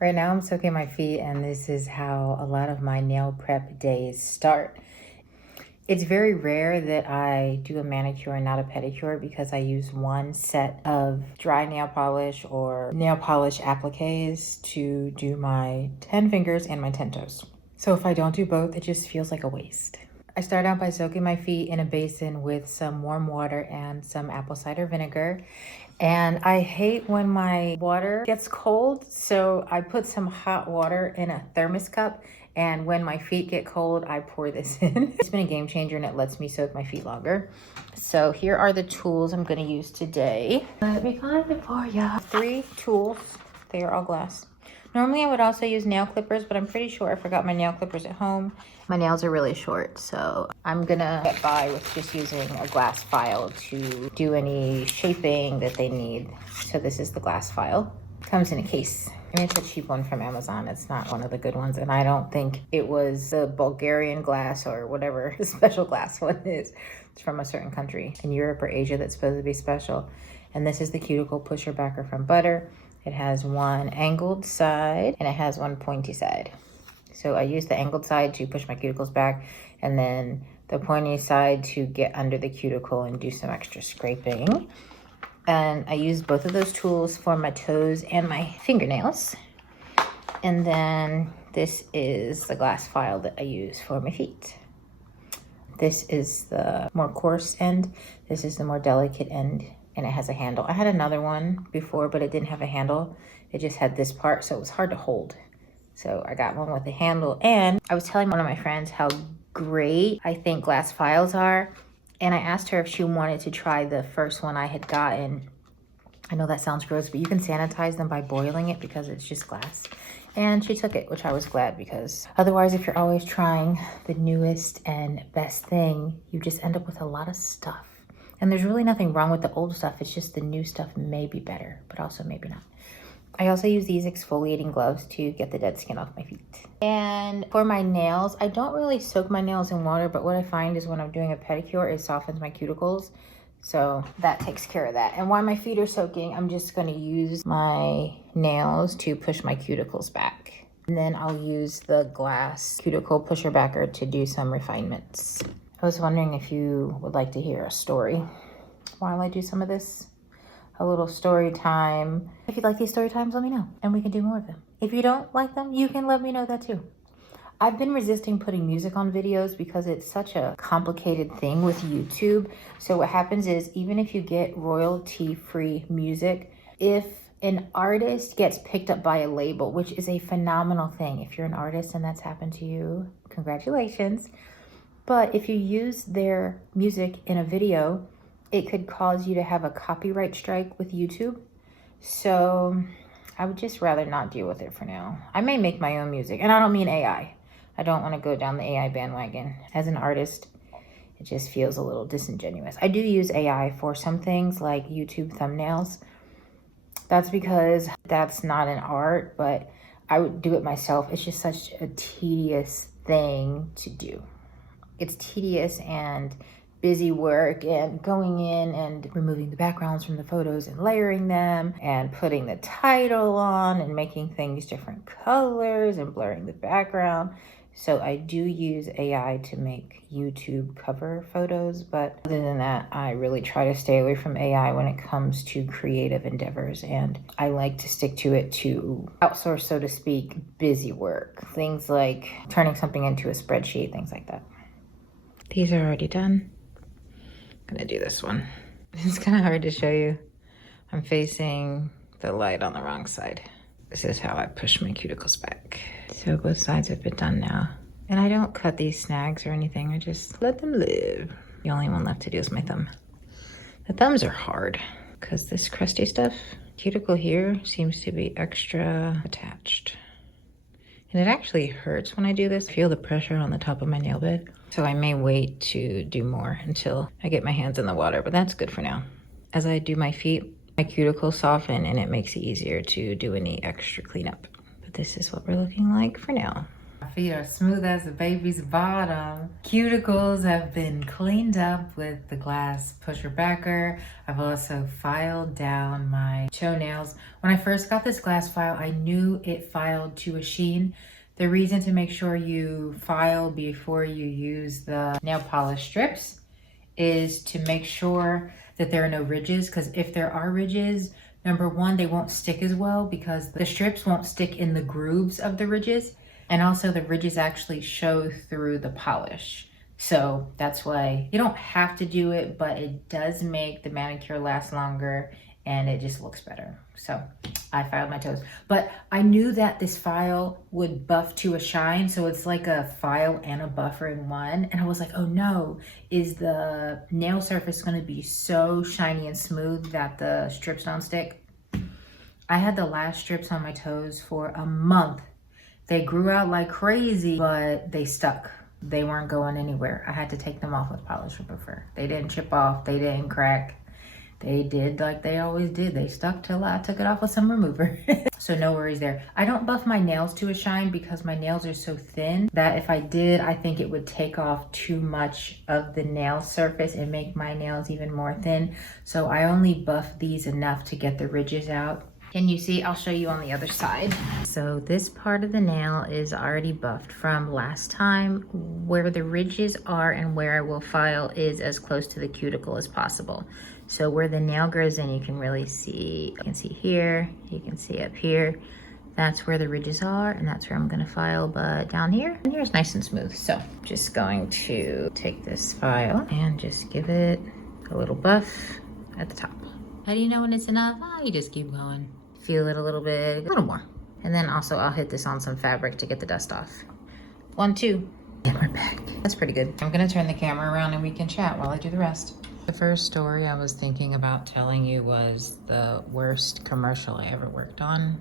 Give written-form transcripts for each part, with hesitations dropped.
Right now I'm soaking my feet, and this is how a lot of my nail prep days start. It's very rare that I do a manicure and not a pedicure because I use one set of dry nail polish or nail polish appliques to do my 10 fingers and my 10 toes. So if I don't do both, it just feels like a waste. I start out by soaking my feet in a basin with some warm water and some apple cider vinegar. And I hate when my water gets cold, so I put some hot water in a thermos cup, and when my feet get cold, I pour this in. It's been a game changer, and it lets me soak my feet longer. So here are the tools I'm gonna use today. Let me find it for ya. 3 tools, they are all glass. Normally I would also use nail clippers, but I'm pretty sure I forgot my nail clippers at home. My nails are really short, so I'm gonna get by with just using a glass file to do any shaping that they need. So this is the glass file. Comes in a case. And it's a cheap one from Amazon. It's not one of the good ones, and I don't think it was the Bulgarian glass or whatever the special glass one is. It's from a certain country in Europe or Asia that's supposed to be special. And this is the cuticle pusher backer from Butter. It has one angled side and it has one pointy side. So I use the angled side to push my cuticles back, and then the pointy side to get under the cuticle and do some extra scraping. And I use both of those tools for my toes and my fingernails. And then this is the glass file that I use for my feet. This is the more coarse end. This is the more delicate end, and it has a handle. I had another one before, but it didn't have a handle. It just had this part, so it was hard to hold. So I got one with a handle, and I was telling one of my friends how great I think glass files are. And I asked her if she wanted to try the first one I had gotten. I know that sounds gross, but you can sanitize them by boiling it because it's just glass. And she took it, which I was glad, because otherwise, if you're always trying the newest and best thing, you just end up with a lot of stuff. And there's really nothing wrong with the old stuff. It's just the new stuff may be better, but also maybe not. I also use these exfoliating gloves to get the dead skin off my feet. And for my nails, I don't really soak my nails in water, but what I find is when I'm doing a pedicure, it softens my cuticles. So that takes care of that. And while my feet are soaking, I'm just gonna use my nails to push my cuticles back. And then I'll use the glass cuticle pusher backer to do some refinements. I was wondering if you would like to hear a story while I do some of this. A little story time. If you like these story times, let me know and we can do more of them. If you don't like them, you can let me know that too. I've been resisting putting music on videos because it's such a complicated thing with YouTube. So what happens is, even if you get royalty-free music, if an artist gets picked up by a label, which is a phenomenal thing. If you're an artist and that's happened to you, congratulations. But if you use their music in a video, it could cause you to have a copyright strike with YouTube. So I would just rather not deal with it for now. I may make my own music, and I don't mean AI. I don't want to go down the AI bandwagon. As an artist, it just feels a little disingenuous. I do use AI for some things like YouTube thumbnails. That's because that's not an art, but I would do it myself. It's just such a tedious thing to do. It's tedious and busy work, and going in and removing the backgrounds from the photos and layering them and putting the title on and making things different colors and blurring the background. So I do use AI to make YouTube cover photos, but other than that, I really try to stay away from AI when it comes to creative endeavors, and I like to stick to it to outsource, so to speak, busy work. Things like turning something into a spreadsheet, things like that. These are already done. I'm gonna do this one. It's kind of hard to show you. I'm facing the light on the wrong side. This is how I push my cuticles back. So both sides have been done now. And I don't cut these snags or anything. I just let them live. The only one left to do is my thumb. The thumbs are hard because this crusty stuff, cuticle here, seems to be extra attached. And it actually hurts when I do this. I feel the pressure on the top of my nail bed. So I may wait to do more until I get my hands in the water, but that's good for now. As I do my feet, my cuticles soften and it makes it easier to do any extra cleanup. But this is what we're looking like for now. My feet are smooth as a baby's bottom. Cuticles have been cleaned up with the glass pusher backer. I've also filed down my toenails. When I first got this glass file, I knew it filed to a sheen. The reason to make sure you file before you use the nail polish strips is to make sure that there are no ridges, because if there are ridges, number one, they won't stick as well because the strips won't stick in the grooves of the ridges. And also the ridges actually show through the polish. So that's why you don't have to do it, but it does make the manicure last longer and it just looks better. So I filed my toes, but I knew that this file would buff to a shine. So it's like a file and a buffer in one. And I was like, oh no, is the nail surface gonna be so shiny and smooth that the strips don't stick? I had the last strips on my toes for a month. They grew out like crazy, but they stuck. They weren't going anywhere. I had to take them off with polish remover. They didn't chip off, they didn't crack. They did like they always did. They stuck till I took it off with some remover. So no worries there. I don't buff my nails to a shine because my nails are so thin that if I did, I think it would take off too much of the nail surface and make my nails even more thin. So I only buff these enough to get the ridges out. Can you see? I'll show you on the other side. So this part of the nail is already buffed from last time. Where the ridges are and where I will file is as close to the cuticle as possible. So where the nail goes in, you can really see, you can see here, you can see up here. That's where the ridges are and that's where I'm gonna file, but down here, and here's nice and smooth. So just going to take this file and just give it a little buff at the top. How do you know when it's enough? Oh, you just keep going. Feel it a little bit, a little more. And then also I'll hit this on some fabric to get the dust off. 1, 2, and we're back. That's pretty good. I'm gonna turn the camera around and we can chat while I do the rest. The first story I was thinking about telling you was the worst commercial I ever worked on.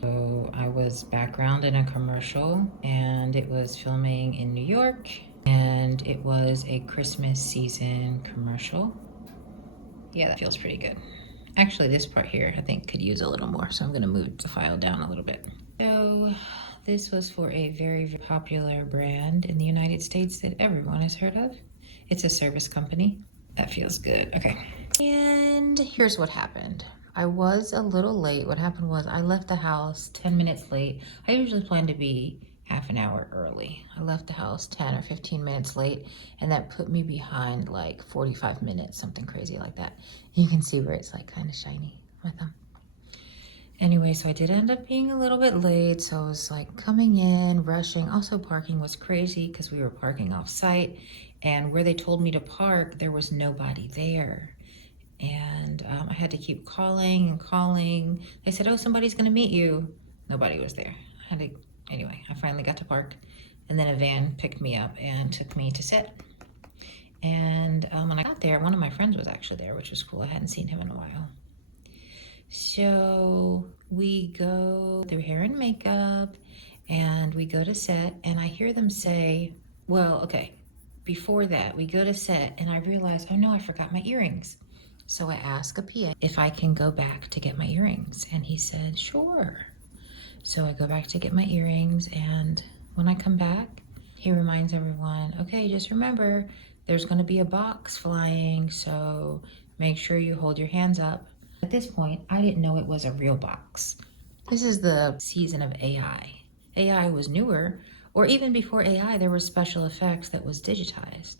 So I was background in a commercial and it was filming in New York and it was a Christmas season commercial. Yeah, that feels pretty good. Actually, this part here, I think could use a little more. So I'm gonna move the file down a little bit. So this was for a very, very popular brand in the United States that everyone has heard of. It's a service company. That feels good, okay. And here's what happened. I was a little late. What happened was I left the house 10 minutes late. I usually plan to be half an hour early. I left the house 10 or 15 minutes late and that put me behind like 45 minutes, something crazy like that. You can see where it's like kind of shiny on my thumb. Anyway, so I did end up being a little bit late. So I was like coming in, rushing. Also parking was crazy because we were parking off site and where they told me to park, there was nobody there. And I had to keep calling and calling. They said, oh, somebody's gonna meet you. Nobody was there. Anyway, I finally got to park and then a van picked me up and took me to set. And when I got there, one of my friends was actually there, which was cool. I hadn't seen him in a while. So we go through hair and makeup and we go to set and I hear them say, well, okay, before that we go to set and I realize, oh no, I forgot my earrings. So I ask a PA if I can go back to get my earrings and he said, sure. So I go back to get my earrings and when I come back, he reminds everyone, okay, just remember, there's gonna be a box flying, so make sure you hold your hands up. At this point, I didn't know it was a real box. This is the season of AI. AI was newer, or even before AI, there were special effects that was digitized.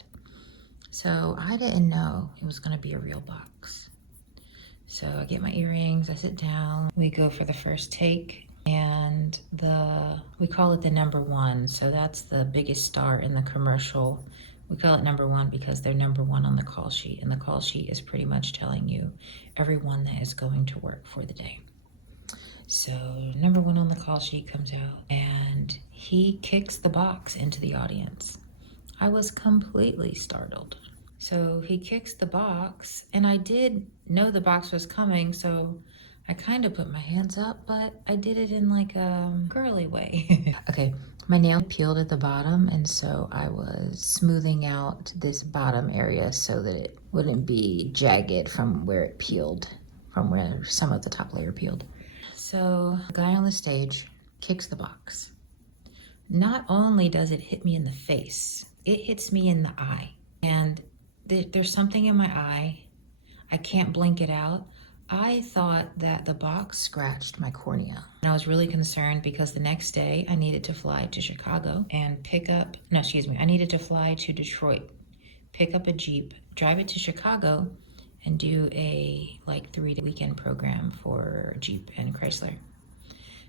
So I didn't know it was gonna be a real box. So I get my earrings, I sit down, we go for the first take, and we call it the number one. So that's the biggest star in the commercial. We call it number one because they're number one on the call sheet, and the call sheet is pretty much telling you everyone that is going to work for the day. So number one on the call sheet comes out and he kicks the box into the audience. I was completely startled. So he kicks the box and I did know the box was coming, so I kind of put my hands up, but I did it in like a girly way. Okay, my nail peeled at the bottom, and so I was smoothing out this bottom area so that it wouldn't be jagged from where it peeled, from where some of the top layer peeled. So the guy on the stage kicks the box. not only does it hit me in the face, it hits me in the eye. And there's something in my eye. I can't blink it out. I thought that the box scratched my cornea. And I was really concerned because the next day I needed to fly to Chicago and I needed to fly to Detroit, pick up a Jeep, drive it to Chicago, and do a like 3-day weekend program for Jeep and Chrysler.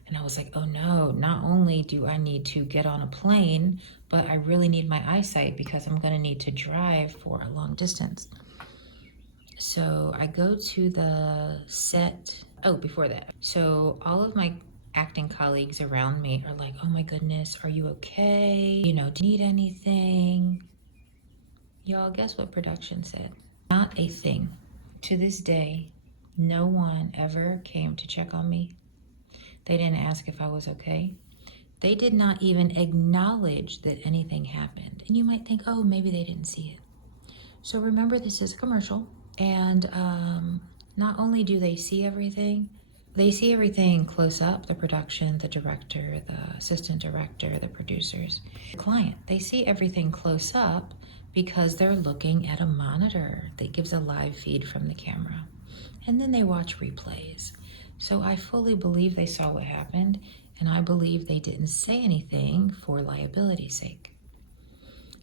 And I was like, oh no, not only do I need to get on a plane, but I really need my eyesight because I'm gonna need to drive for a long distance. So I go to the set. Oh, before that. So all of my acting colleagues around me are like, oh my goodness, are you okay? You know, do you need anything? Y'all, guess what production said? Not a thing. To this day, no one ever came to check on me. They didn't ask if I was okay. They did not even acknowledge that anything happened. And you might think, oh, maybe they didn't see it. So remember, this is a commercial. And not only do they see everything close up, the production, the director, the assistant director, the producers, the client. They see everything close up because they're looking at a monitor that gives a live feed from the camera. And then they watch replays. So I fully believe they saw what happened, and I believe they didn't say anything for liability's sake.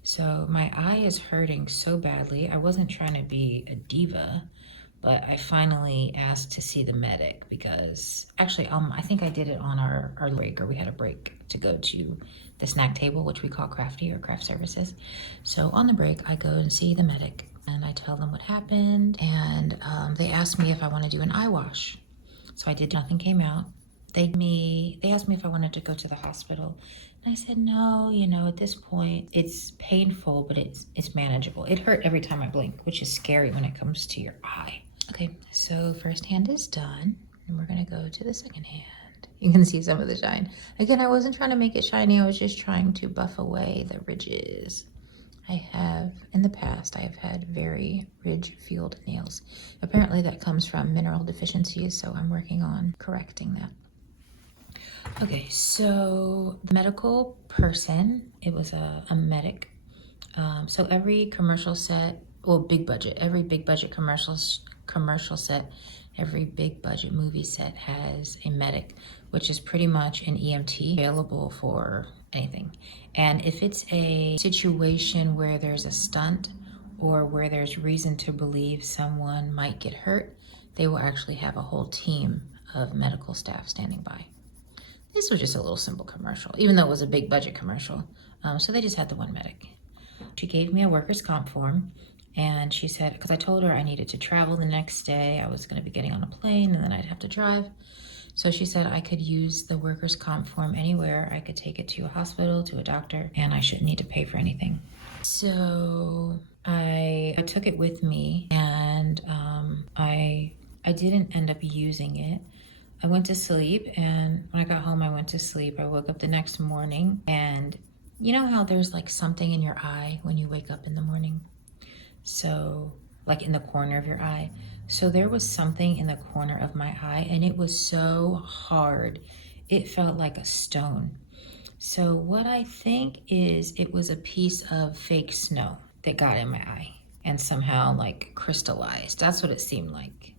So my eye is hurting so badly. I wasn't trying to be a diva, but I finally asked to see the medic because actually, I think I did it on our break, or we had a break to go to the snack table, which we call crafty or craft services. So on the break, I go and see the medic and I tell them what happened. And they asked me if I want to do an eye wash. So I did, nothing came out. They asked me if I wanted to go to the hospital. And I said, no, you know, at this point, it's painful, but it's manageable. It hurt every time I blink, which is scary when it comes to your eye. Okay, so first hand is done, and we're gonna go to the second hand. You can see some of the shine. Again, I wasn't trying to make it shiny. I was just trying to buff away the ridges. In the past, I have had very ridge-filled nails. Apparently that comes from mineral deficiencies, so I'm working on correcting that. Okay, so the medical person, it was a medic. So every commercial set, well, big budget, every big budget commercial set, every big budget movie set has a medic, which is pretty much an EMT available for anything. And if it's a situation where there's a stunt or where there's reason to believe someone might get hurt, they will actually have a whole team of medical staff standing by. This was just a little simple commercial, even though it was a big budget commercial. So they just had the one medic. She gave me a workers' comp form, and she said, because I told her I needed to travel the next day, I was going to be getting on a plane and then I'd have to drive. So she said I could use the workers' comp form anywhere. I could take it to a hospital, to a doctor, and I shouldn't need to pay for anything. So I took it with me, and I didn't end up using it. I went to sleep, and when I got home, I went to sleep. I woke up the next morning, and you know how there's like something in your eye when you wake up in the morning? So like in the corner of your eye. So there was something in the corner of my eye, and it was so hard. It felt like a stone. So what I think is it was a piece of fake snow that got in my eye and somehow like crystallized. That's what it seemed like,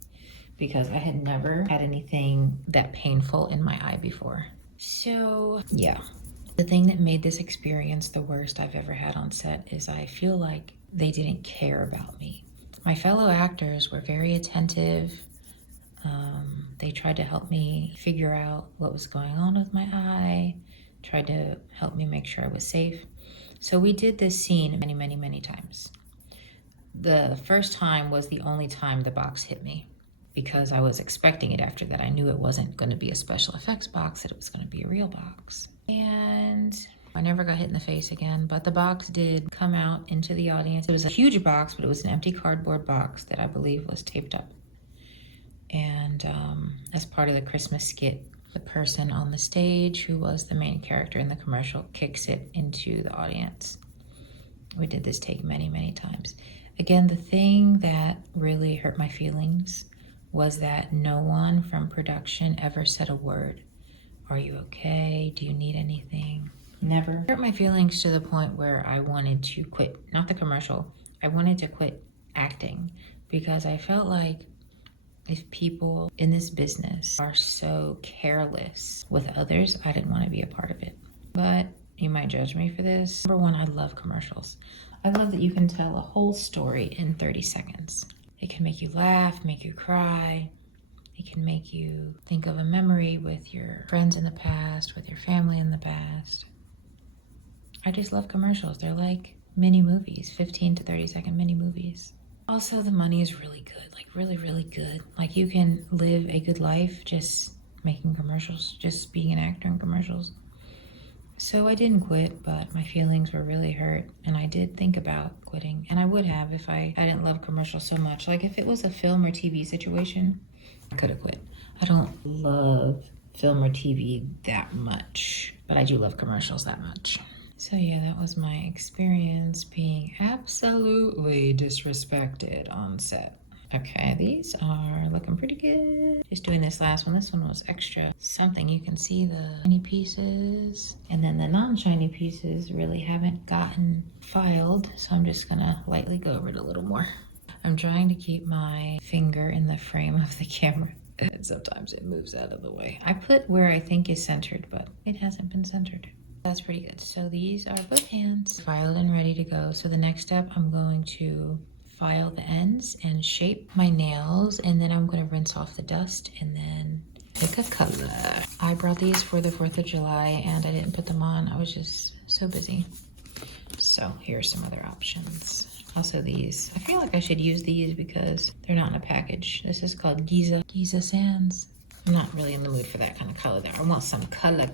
because I had never had anything that painful in my eye before. So yeah, the thing that made this experience the worst I've ever had on set is I feel like they didn't care about me. My fellow actors were very attentive. They tried to help me figure out what was going on with my eye, tried to help me make sure I was safe. So we did this scene many, many, many times. The first time was the only time the box hit me, because I was expecting it after that. I knew it wasn't going to be a special effects box, that it was going to be a real box. And I never got hit in the face again, but the box did come out into the audience. It was a huge box, but it was an empty cardboard box that I believe was taped up. And as part of the Christmas skit, the person on the stage who was the main character in the commercial kicks it into the audience. We did this take many, many times. Again, the thing that really hurt my feelings was that no one from production ever said a word. Are you okay? Do you need anything? Never. Hurt my feelings to the point where I wanted to quit, not the commercial. I wanted to quit acting because I felt like if people in this business are so careless with others, I didn't want to be a part of it. But you might judge me for this. Number one, I love commercials. I love that you can tell a whole story in 30 seconds. It can make you laugh, make you cry. It can make you think of a memory with your friends in the past, with your family in the past. I just love commercials. They're like mini movies, 15 to 30 second mini movies. Also, the money is really good, like really, really good. Like you can live a good life just making commercials, just being an actor in commercials. So I didn't quit, but my feelings were really hurt and I did think about quitting. And I would have if I didn't love commercials so much. Like if it was a film or TV situation, I could have quit. I don't love film or TV that much, but I do love commercials that much. So yeah, that was my experience being absolutely disrespected on set. Okay, these are looking pretty good. Just doing this last one. This one was extra something. You can see the shiny pieces, and then the non-shiny pieces really haven't gotten filed. So I'm just gonna lightly go over it a little more. I'm trying to keep my finger in the frame of the camera. And sometimes it moves out of the way. I put where I think is centered, but it hasn't been centered. That's pretty good. So these are both hands filed and ready to go. So the next step, I'm going to file the ends and shape my nails, and then I'm going to rinse off the dust and then pick a color. I brought these for the 4th of July and I didn't put them on. I was just so busy. So here's some other options. Also these. I feel like I should use these because they're not in a package. This is called Giza Sands. I'm not really in the mood for that kind of color there. I want some color.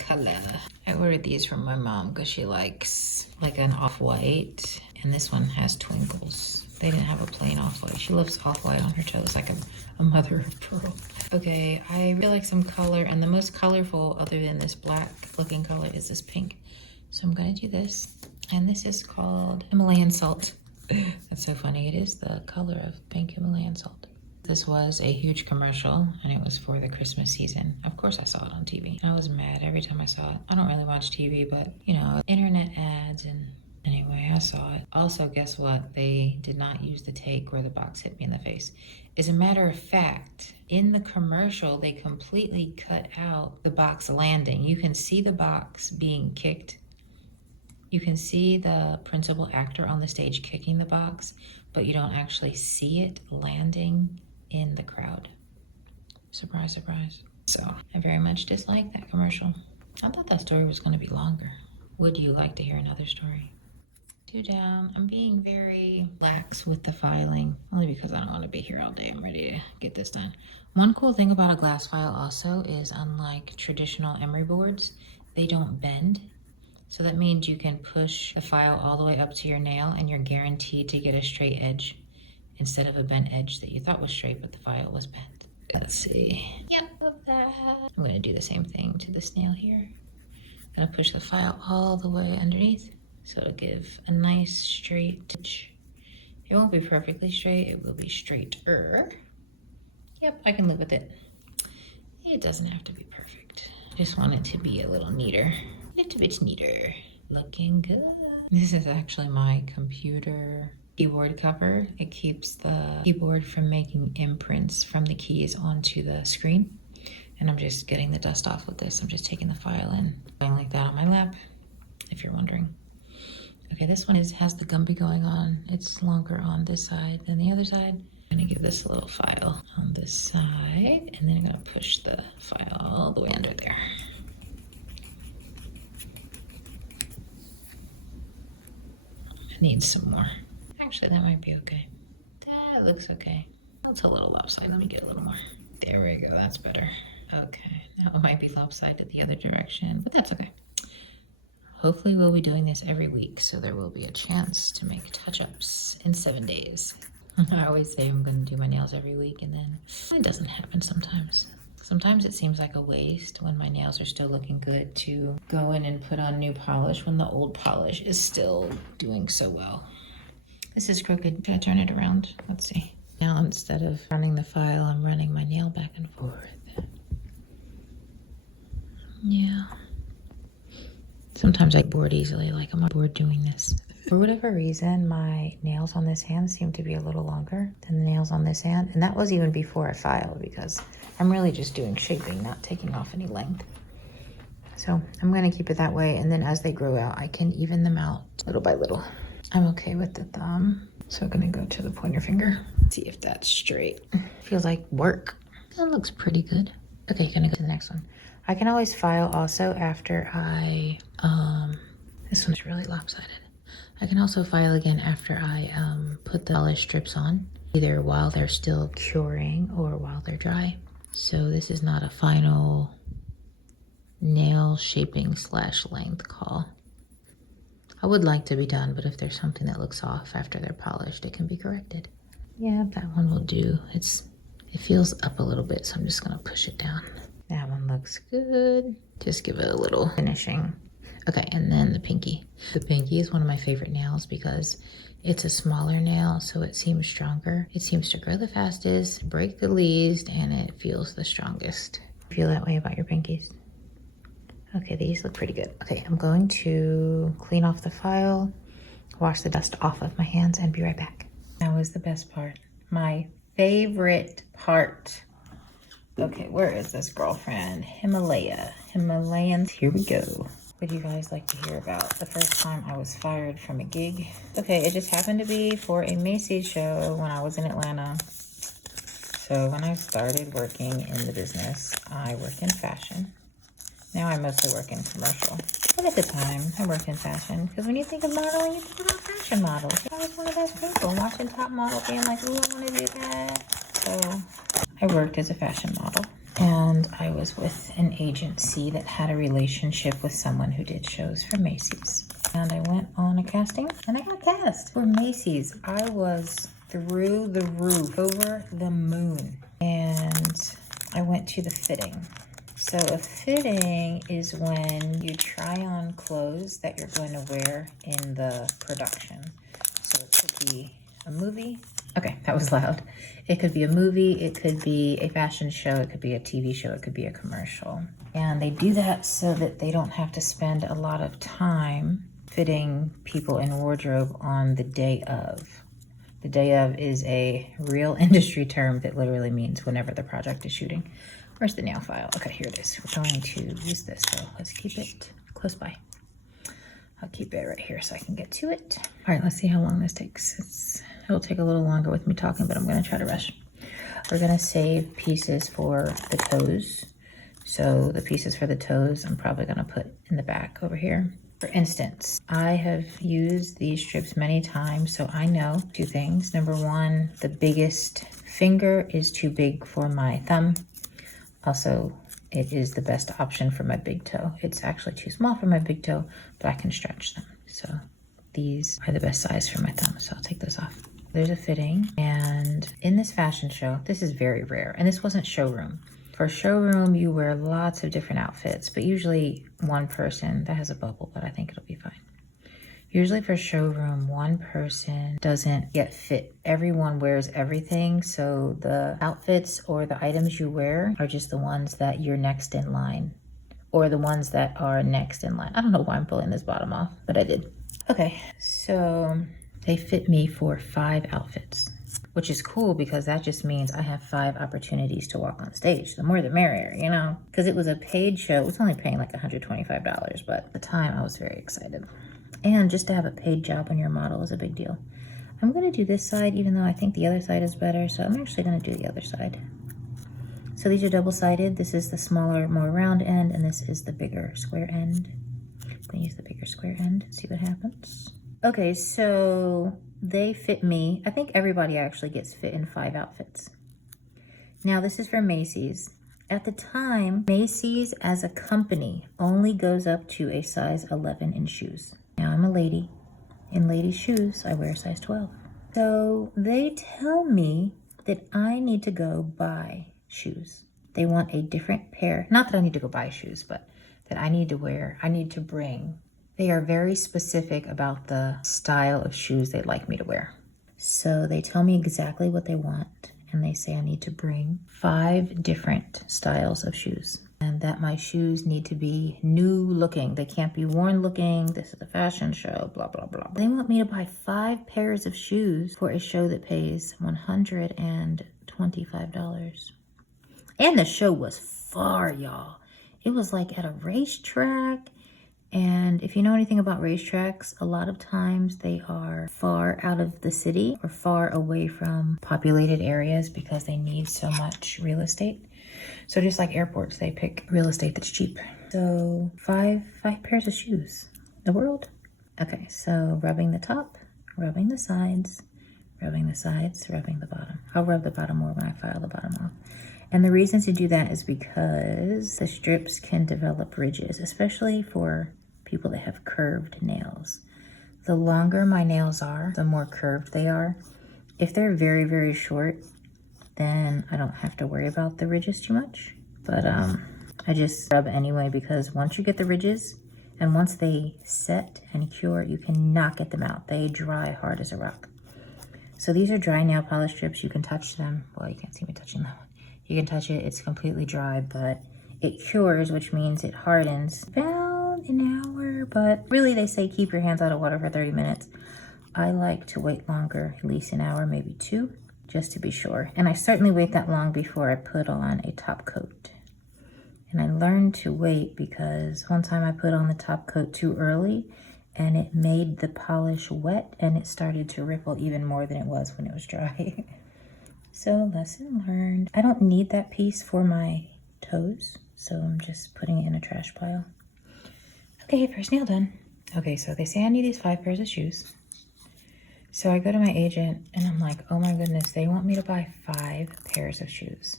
I ordered these from my mom because she likes like an off-white, and this one has twinkles. They didn't have a plain off-white. She loves off-white on her toes like a mother of pearl. Okay, I really like some color, and the most colorful other than this black looking color is this pink. So I'm gonna do this, and this is called Himalayan salt. That's so funny. It is the color of pink Himalayan salt. This was a huge commercial and it was for the Christmas season. Of course I saw it on TV. I was mad every time I saw it. I don't really watch TV, but you know, internet ads, and anyway, I saw it. Also, guess what? They did not use the take where the box hit me in the face. As a matter of fact, in the commercial, they completely cut out the box landing. You can see the box being kicked. You can see the principal actor on the stage kicking the box, but you don't actually see it landing in the crowd. Surprise, surprise. So I very much dislike that commercial. I thought that story was going to be longer. Would you like to hear another story? 2 down. I'm being very lax with the filing, only because I don't want to be here all day. I'm ready to get this done. One cool thing about a glass file also is, unlike traditional emery boards, they don't bend. So that means you can push the file all the way up to your nail and you're guaranteed to get a straight edge instead of a bent edge that you thought was straight, but the file was bent. Let's see. Yep, love that. I'm gonna do the same thing to this nail here. I'm gonna push the file all the way underneath so it'll give a nice straight edge. It won't be perfectly straight, it will be straighter. Yep, I can live with it. It doesn't have to be perfect. Just want it to be a little neater. A little bit neater. Looking good. This is actually my computer keyboard cover. It keeps the keyboard from making imprints from the keys onto the screen. And I'm just getting the dust off with this. I'm just taking the file and going like that on my lap, if you're wondering. Okay, this one has the Gumby going on. It's longer on this side than the other side. I'm gonna give this a little file on this side, and then I'm gonna push the file all the way under there. I need some more. Actually, that might be okay. That looks okay. That's a little lopsided. Let me get a little more. There we go, that's better. Okay, now it might be lopsided the other direction, but that's okay. Hopefully we'll be doing this every week, so there will be a chance to make touch-ups in 7 days. I always say I'm going to do my nails every week, and then it doesn't happen sometimes. Sometimes it seems like a waste when my nails are still looking good to go in and put on new polish when the old polish is still doing so well. This is crooked. Should I turn it around? Let's see. Now instead of running the file, I'm running my nail back and forth. Yeah. Sometimes I get bored easily, like I'm bored doing this. For whatever reason, my nails on this hand seem to be a little longer than the nails on this hand. And that was even before I filed because I'm really just doing shaping, not taking off any length. So I'm gonna keep it that way. And then as they grow out, I can even them out little by little. I'm okay with the thumb. So I'm gonna go to the pointer finger. See if that's straight. Feels like work. That looks pretty good. Okay, gonna go to the next one. I can always file also after I, this one's really lopsided. I can also file again after I put the polish strips on, either while they're still curing or while they're dry. So this is not a final nail shaping / length call. I would like to be done, but if there's something that looks off after they're polished, it can be corrected. Yeah, that one will do. It feels up a little bit, so I'm just gonna push it down. That one looks good. Just give it a little finishing. Okay, and then the pinky. The pinky is one of my favorite nails because it's a smaller nail, so it seems stronger. It seems to grow the fastest, break the least, and it feels the strongest. Feel that way about your pinkies? Okay, these look pretty good. Okay, I'm going to clean off the file, wash the dust off of my hands, and be right back. That was the best part. My favorite part. Okay, where is this girlfriend? Himalayan. Here we go. What do you guys like to hear about? The first time I was fired from a gig. Okay, it just happened to be for a Macy's show when I was in Atlanta. So when I started working in the business, I worked in fashion. Now I mostly work in commercial. But at the time, I worked in fashion. Because when you think of modeling, you think about fashion models. I was one of those people watching Top Model being like, ooh, I want to do that. So I worked as a fashion model. And I was with an agency that had a relationship with someone who did shows for Macy's. And I went on a casting and I got cast for Macy's. I was through the roof, over the moon. And I went to the fitting. So a fitting is when you try on clothes that you're going to wear in the production. So it could be a movie. Okay, that was loud. It could be a movie, it could be a fashion show, it could be a TV show, it could be a commercial. And they do that so that they don't have to spend a lot of time fitting people in wardrobe on the day of. The day of is a real industry term that literally means whenever the project is shooting. Where's the nail file? Okay, here it is. We're going to use this, so let's keep it close by. I'll keep it right here so I can get to it. All right, let's see how long this takes. It'll take a little longer with me talking, but I'm gonna try to rush. We're gonna save pieces for the toes. So the pieces for the toes, I'm probably gonna put in the back over here. For instance, I have used these strips many times, so I know two things. Number one, the biggest finger is too big for my thumb. Also, it is the best option for my big toe. It's actually too small for my big toe, but I can stretch them. So these are the best size for my thumb, so I'll take those off. There's a fitting, and in this fashion show, this is very rare, and this wasn't showroom. For showroom, you wear lots of different outfits, but usually one person, that has a bubble, but I think it'll be fine. Usually for showroom, one person doesn't get fit. Everyone wears everything, so the outfits or the items you wear are just the ones that you're next in line, or the ones that are next in line. I don't know why I'm pulling this bottom off, but I did. Okay, so they fit me for 5 outfits, which is cool because that just means I have 5 opportunities to walk on stage. The more the merrier, you know? Because it was a paid show. It was only paying like $125, but at the time I was very excited. And just to have a paid job when you're a model is a big deal. I'm gonna do this side even though I think the other side is better, so I'm actually gonna do the other side. So these are double-sided. This is the smaller, more round end, and this is the bigger square end. I'm gonna use the bigger square end, see what happens. Okay, so they fit me. I think everybody actually gets fit in 5 outfits. Now this is for Macy's. At the time, Macy's as a company only goes up to a size 11 in shoes. Now I'm a lady. In ladies' shoes, I wear a size 12. So they tell me that I need to go buy shoes. They want a different pair. Not that I need to go buy shoes, but that I need to bring. They are very specific about the style of shoes they'd like me to wear. So they tell me exactly what they want, and they say I need to bring 5 different styles of shoes. and that my shoes need to be new looking. They can't be worn looking. This is a fashion show, blah, blah, blah. They want me to buy 5 pairs of shoes for a show that pays $125. And the show was far, y'all. It was like at a racetrack. And if you know anything about racetracks, a lot of times they are far out of the city or far away from populated areas because they need so much real estate. So just like airports, they pick real estate that's cheap. So five pairs of shoes. The world. Okay, so rubbing the top, rubbing the sides, rubbing the sides, rubbing the bottom. I'll rub the bottom more when I file the bottom off. And the reason to do that is because the strips can develop ridges, especially for people that have curved nails. The longer my nails are, the more curved they are. If they're very, very short, then I don't have to worry about the ridges too much. But I just rub anyway, because once you get the ridges and once they set and cure, you cannot get them out. They dry hard as a rock. So these are dry nail polish strips. You can touch them. Well, you can't see me touching that one. You can touch it. It's completely dry, but it cures, which means it hardens about an hour. But really, they say keep your hands out of water for 30 minutes. I like to wait longer, at least an hour, maybe 2, just to be sure. And I certainly wait that long before I put on a top coat. And I learned to wait because one time I put on the top coat too early and it made the polish wet and it started to ripple even more than it was when it was dry. So lesson learned. I don't need that piece for my toes, so I'm just putting it in a trash pile. Okay, first nail done. Okay, so they say I need these 5 pairs of shoes. So I go to my agent and I'm like, oh my goodness, they want me to buy 5 pairs of shoes.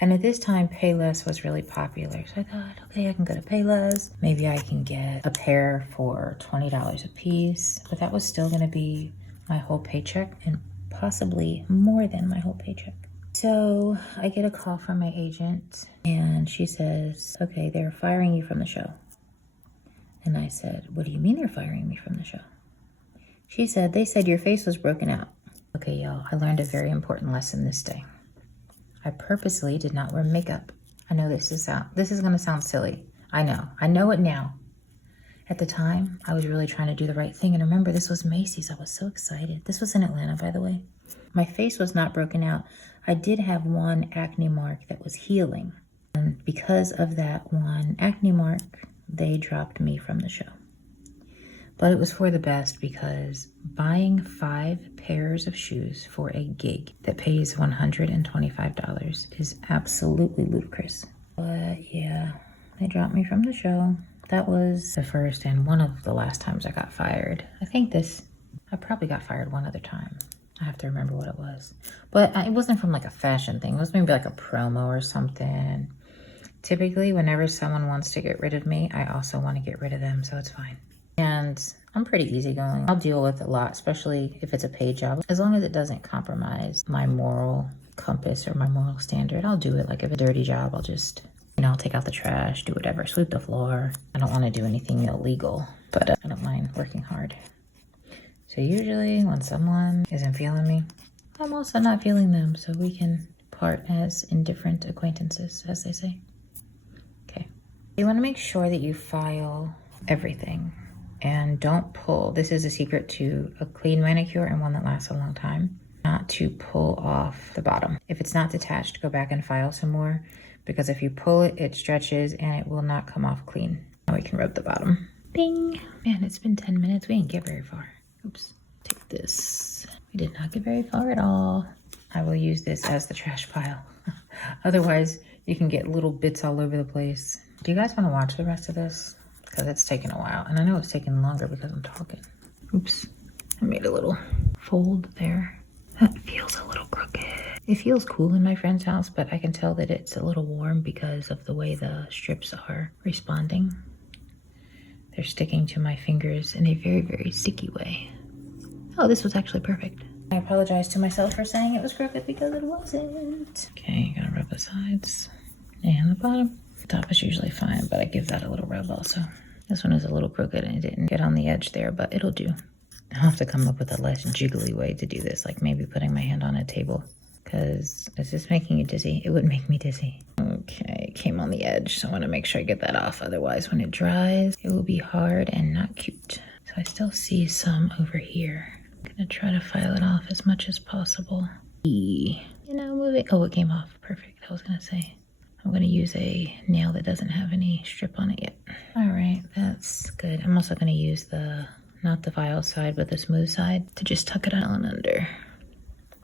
And at this time, Payless was really popular. So I thought, okay, I can go to Payless. Maybe I can get a pair for $20 a piece. But that was still gonna be my whole paycheck and possibly more than my whole paycheck. So I get a call from my agent and she says, okay, they're firing you from the show. And I said, what do you mean they're firing me from the show? She said, they said your face was broken out. Okay, y'all, I learned a very important lesson this day. I purposely did not wear makeup. I know this is gonna sound silly. I know it now. At the time, I was really trying to do the right thing. And remember, this was Macy's. I was so excited. This was in Atlanta, by the way. My face was not broken out. I did have one acne mark that was healing. And because of that one acne mark, they dropped me from the show. But it was for the best because buying 5 pairs of shoes for a gig that pays $125 is absolutely ludicrous. But yeah, they dropped me from the show. That was the first and one of the last times I got fired. I probably got fired one other time. I have to remember what it was. But it wasn't from like a fashion thing. It was maybe like a promo or something. Typically, whenever someone wants to get rid of me, I also want to get rid of them, so it's fine. And I'm pretty easygoing. I'll deal with a lot, especially if it's a paid job. As long as it doesn't compromise my moral compass or my moral standard, I'll do it. Like if it's a dirty job, I'll just, I'll take out the trash, do whatever, sweep the floor. I don't want to do anything illegal, but I don't mind working hard. So usually when someone isn't feeling me, I'm also not feeling them, so we can part as indifferent acquaintances, as they say. Okay. You want to make sure that you file everything. And don't pull. This is a secret to a clean manicure and one that lasts a long time. Not to pull off the bottom. If it's not detached, go back and file some more. Because if you pull it, it stretches and it will not come off clean. Now we can rub the bottom. Bing! Man, it's been 10 minutes. We didn't get very far. Oops. Take this. We did not get very far at all. I will use this as the trash pile. Otherwise, you can get little bits all over the place. Do you guys want to watch the rest of this? Because it's taken a while. And I know it's taking longer because I'm talking. Oops. I made a little fold there. That feels a little crooked. It feels cool in my friend's house, but I can tell that it's a little warm because of the way the strips are responding. They're sticking to my fingers in a very, very sticky way. Oh, this was actually perfect. I apologize to myself for saying it was crooked because it wasn't. Okay, gotta rub the sides and the bottom. Top is usually fine, but I give that a little rub also. This one is a little crooked and it didn't get on the edge there, but it'll do. I'll have to come up with a less jiggly way to do this, like maybe putting my hand on a table. Because is this making you dizzy? It would make me dizzy. Okay, it came on the edge, so I want to make sure I get that off. Otherwise, when it dries, it will be hard and not cute. So I still see some over here. I'm gonna try to file it off as much as possible. You know, moving. Oh, it came off. Perfect. I was gonna say. I'm gonna use a nail that doesn't have any strip on it yet. All right, that's good. I'm also gonna use not the file side, but the smooth side to just tuck it on under.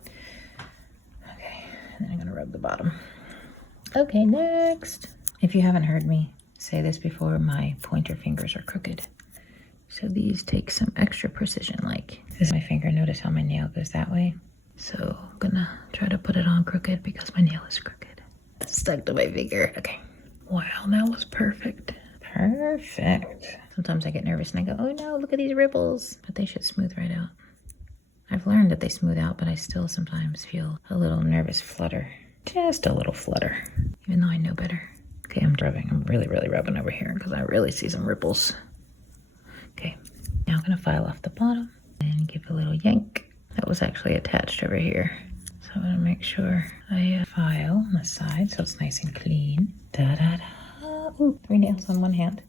Okay, and then I'm gonna rub the bottom. Okay, next. If you haven't heard me say this before, my pointer fingers are crooked. So these take some extra precision, like this is my finger. Notice how my nail goes that way. So I'm gonna try to put it on crooked because my nail is crooked. It's stuck to my finger. Okay. Wow, that was perfect. Perfect. Sometimes I get nervous and I go, oh no, look at these ripples. But they should smooth right out. I've learned that they smooth out, but I still sometimes feel a little nervous flutter. Just a little flutter, even though I know better. Okay, I'm rubbing. I'm really rubbing over here because I really see some ripples. Okay, now I'm gonna file off the bottom and give a little yank. That was actually attached over here. So I'm gonna make sure I file on the side so it's nice and clean. Da-da-da. Ooh, 3 nails on one hand.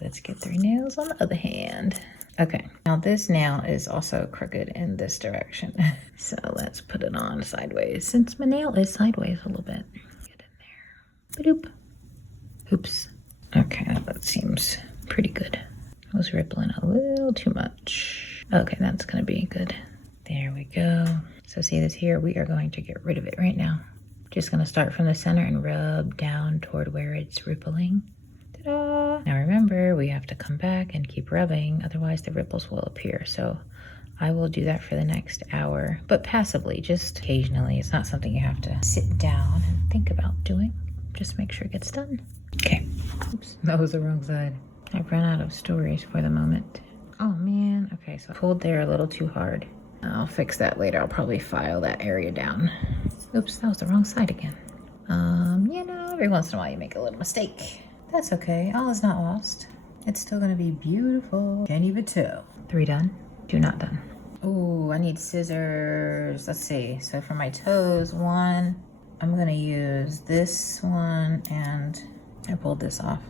Let's get 3 nails on the other hand. Okay, now this nail is also crooked in this direction. So let's put it on sideways since my nail is sideways a little bit. Get in there. Ba-doop. Oops. Okay, that seems pretty good. I was rippling a little too much. Okay, that's gonna be good. There we go. So see this here? We are going to get rid of it right now. Just gonna start from the center and rub down toward where it's rippling. Ta-da! Now remember, we have to come back and keep rubbing, otherwise the ripples will appear. So I will do that for the next hour, but passively, just occasionally. It's not something you have to sit down and think about doing. Just make sure it gets done. Okay. Oops, that was the wrong side. I've run out of stories for the moment. Oh man, okay, so I pulled there a little too hard. I'll fix that later. I'll probably file that area down. Oops, that was the wrong side again. You know, every once in a while you make a little mistake. That's okay, all is not lost. It's still gonna be beautiful. Can't even tell. 3 done, 2 not done. Oh, I need scissors. Let's see, so for my toes, 1, I'm gonna use this one and I pulled this off.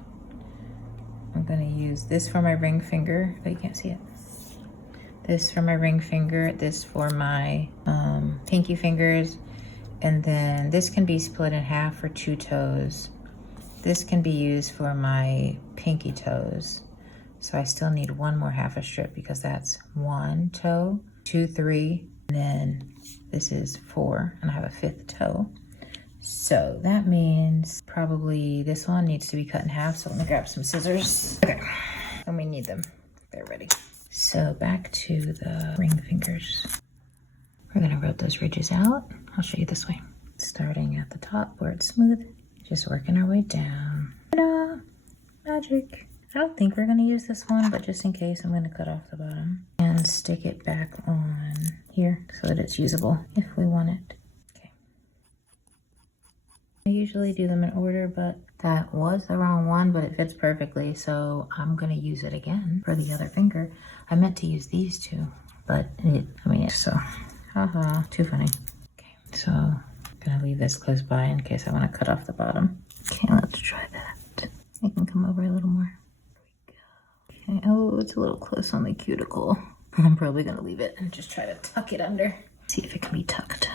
I'm gonna use this for my ring finger. Oh, you can't see it. This for my ring finger, this for my pinky fingers, and then this can be split in half for 2 toes. This can be used for my pinky toes. So I still need 1 more half a strip because that's 1 toe, 2, 3, and then this is 4, and I have a 5th toe. So that means probably this one needs to be cut in half. So let me grab some scissors. Okay, and we need them. They're ready. So back to the ring fingers. We're gonna rub those ridges out. I'll show you this way. Starting at the top where it's smooth, just working our way down. Ta-da! Magic. I don't think we're gonna use this one, but just in case, I'm gonna cut off the bottom and stick it back on here so that it's usable if we want it. I usually do them in order, but that was the wrong one, but it fits perfectly, so I'm gonna use it again for the other finger. I meant to use these 2, but haha, too funny. Okay, so I'm gonna leave this close by in case I wanna cut off the bottom. Okay, let's try that. I can come over a little more. There we go. Okay, oh, it's a little close on the cuticle. I'm probably gonna leave it and just try to tuck it under. See if it can be tucked.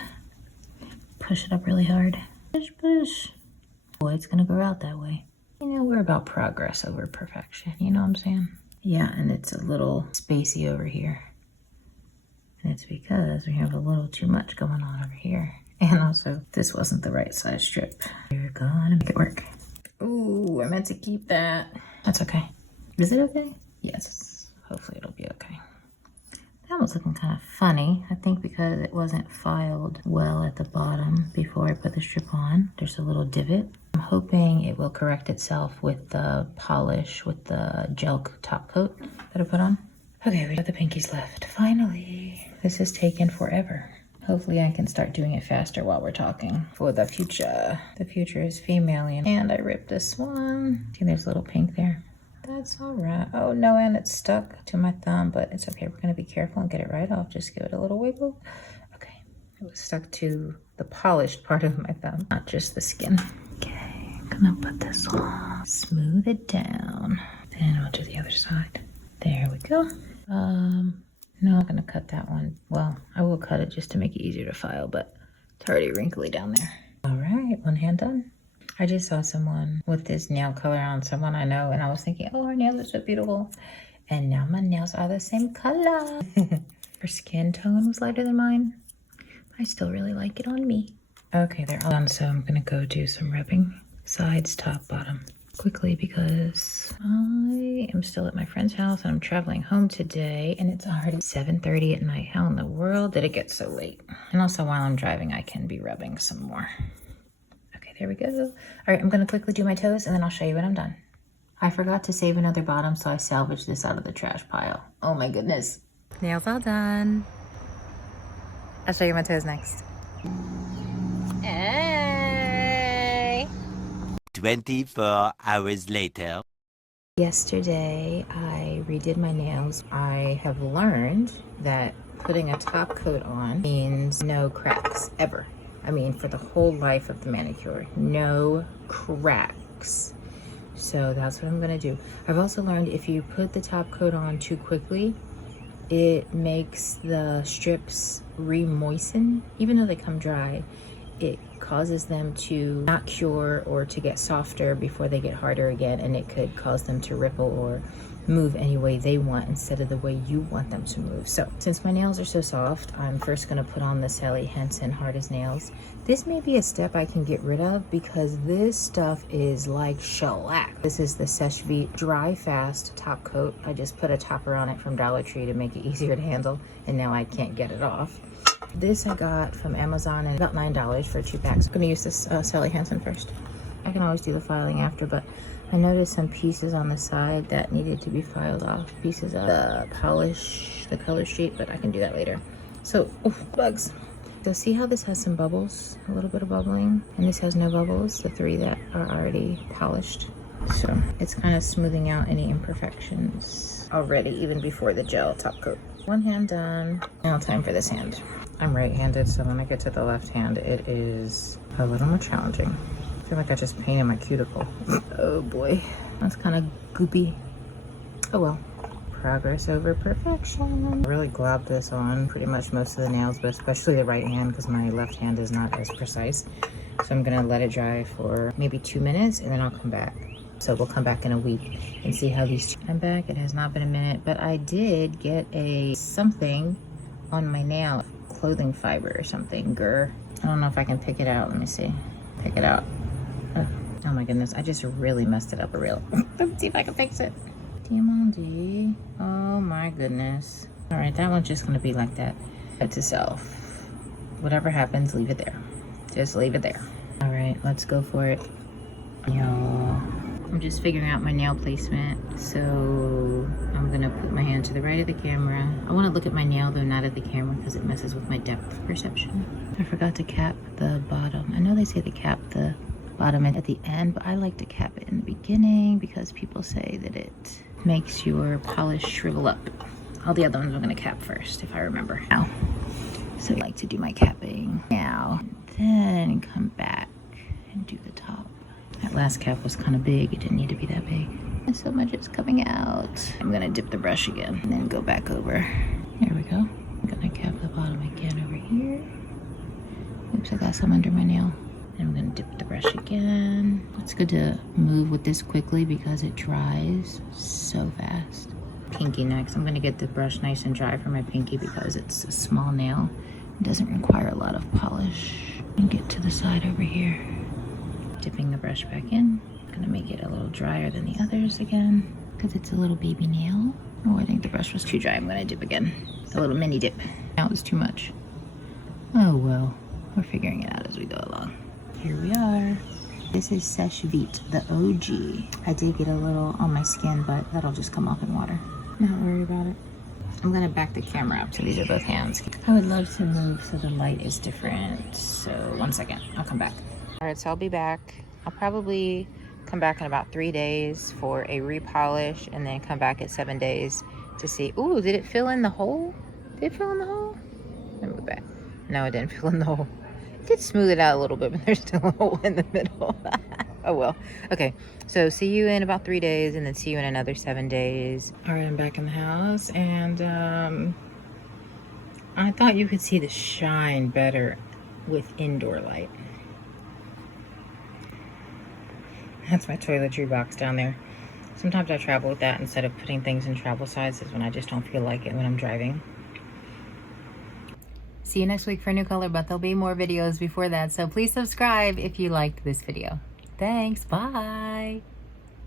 Push it up really hard. Push, push. Boy, it's gonna grow out that way. You know, we're about progress over perfection. You know what I'm saying? Yeah, and it's a little spacey over here. And it's because we have a little too much going on over here. And also, this wasn't the right size strip. We're gonna make it work. Ooh, I meant to keep that. That's okay. Is it okay? Yes. Hopefully it'll be okay. That was looking kind of funny. I think because it wasn't filed well at the bottom before I put the strip on. There's a little divot. I'm hoping it will correct itself with the polish, with the gel top coat that I put on. Okay, we got the pinkies left. Finally. This has taken forever. Hopefully I can start doing it faster while we're talking for the future. The future is female, and I ripped this one. See, there's a little pink there. That's all right. Oh no, and it's stuck to my thumb, but it's okay. We're gonna be careful and get it right off. Just give it a little wiggle. Okay, it was stuck to the polished part of my thumb, not just the skin. Okay, gonna put this on, smooth it down. Then I'll do the other side. There we go. No, I'm gonna cut that one. Well, I will cut it just to make it easier to file, but it's already wrinkly down there. All right, one hand done. I just saw someone with this nail color on, someone I know, and I was thinking, oh, her nails are so beautiful. And now my nails are the same color. Her skin tone was lighter than mine. I still really like it on me. Okay, they're all done, so I'm gonna go do some rubbing. Sides, top, bottom. Quickly because I am still at my friend's house and I'm traveling home today and it's already 7:30 at night. How in the world did it get so late? And also while I'm driving, I can be rubbing some more. Okay, there we go. All right, I'm gonna quickly do my toes and then I'll show you when I'm done. I forgot to save another bottom, so I salvaged this out of the trash pile. Oh my goodness. Nails all done. I'll show you my toes next. Hey! 24 hours later. Yesterday, I redid my nails. I have learned that putting a top coat on means no cracks, ever. I mean, for the whole life of the manicure, no cracks. So that's what I'm gonna do. I've also learned if you put the top coat on too quickly, it makes the strips re-moisten. Even though they come dry, it causes them to not cure or to get softer before they get harder again, and it could cause them to ripple or move any way they want instead of the way you want them to move. So since my nails are so soft, I'm first going to put on the Hansen Hard as Nails. This may be a step I can get rid of because this stuff is like shellac. This is the Seche Vite Dry Fast top coat. I just put a topper on it from Dollar Tree to make it easier to handle, and now I can't get it off. This I got from Amazon and about $9 for 2 packs. I'm gonna use this Sally Hansen first. I can always do the filing after, but I noticed some pieces on the side that needed to be filed off. Pieces of the polish, the color sheet, but I can do that later. So, bugs. So see how this has some bubbles, a little bit of bubbling, and this has no bubbles, the 3 that are already polished. So it's kind of smoothing out any imperfections already, even before the gel top coat. One hand done. Now time for this hand. I'm right-handed, so when I get to the left hand, it is a little more challenging. I feel like I just painted my cuticle. Oh boy, that's kind of goopy. Oh well. Progress over perfection. I really globbed this on pretty much most of the nails, but especially the right hand because my left hand is not as precise. So I'm gonna let it dry for maybe 2 minutes and then I'll come back. So we'll come back in a week and see how these. I'm back. It has not been a minute, but I did get something on my nail, clothing fiber or something. I don't know if I can pick it out. Let me see. Pick it out. Oh my goodness, I just really messed it up real. Let's see if I can fix it. Diamandi. Oh my goodness. All right, that one's just gonna be like that. Note to self. Whatever happens, leave it there. Just leave it there. All right, let's go for it. Y'all. I'm just figuring out my nail placement. So I'm gonna put my hand to the right of the camera. I wanna look at my nail though, not at the camera because it messes with my depth perception. I forgot to cap the bottom. I know they say to cap the bottom at the end, but I like to cap it in the beginning because people say that it makes your polish shrivel up. All the other ones I'm gonna cap first if I remember now. So I like to do my capping now, then come back and do the top. That last cap was kind of big. It didn't need to be that big. And so much is coming out. I'm gonna dip the brush again and then go back over. There we go. I'm gonna cap the bottom again over here. Oops, I got some under my nail. And I'm gonna dip the brush again. It's good to move with this quickly because it dries so fast. Pinky next. I'm gonna get the brush nice and dry for my pinky because it's a small nail. It doesn't require a lot of polish. And get to the side over here. Dipping the brush back in. Gonna make it a little drier than the others again because it's a little baby nail. Oh, I think the brush was too dry. I'm gonna dip again. A little mini dip. That was too much. Oh well, we're figuring it out as we go along. Here we are. This is Seche Vite, the OG. I did get a little on my skin, but that'll just come off in water. Not worried about it. I'm gonna back the camera up so these are both hands. I would love to move so the light is different. So 1 second, I'll come back. All right, so I'll be back. I'll probably come back in about 3 days for a repolish and then come back at 7 days to see. Ooh, did it fill in the hole? Did it fill in the hole? Let me move back. No, it didn't fill in the hole. It did smooth it out a little bit, but there's still a hole in the middle. Oh well. Okay, so see you in about 3 days, and then see you in another 7 days. All right, I'm back in the house, and I thought you could see the shine better with indoor light. That's my toiletry box down there. Sometimes I travel with that instead of putting things in travel sizes when I just don't feel like it when I'm driving. See you next week for a new color, but there'll be more videos before that, so please subscribe if you liked this video. Thanks, bye.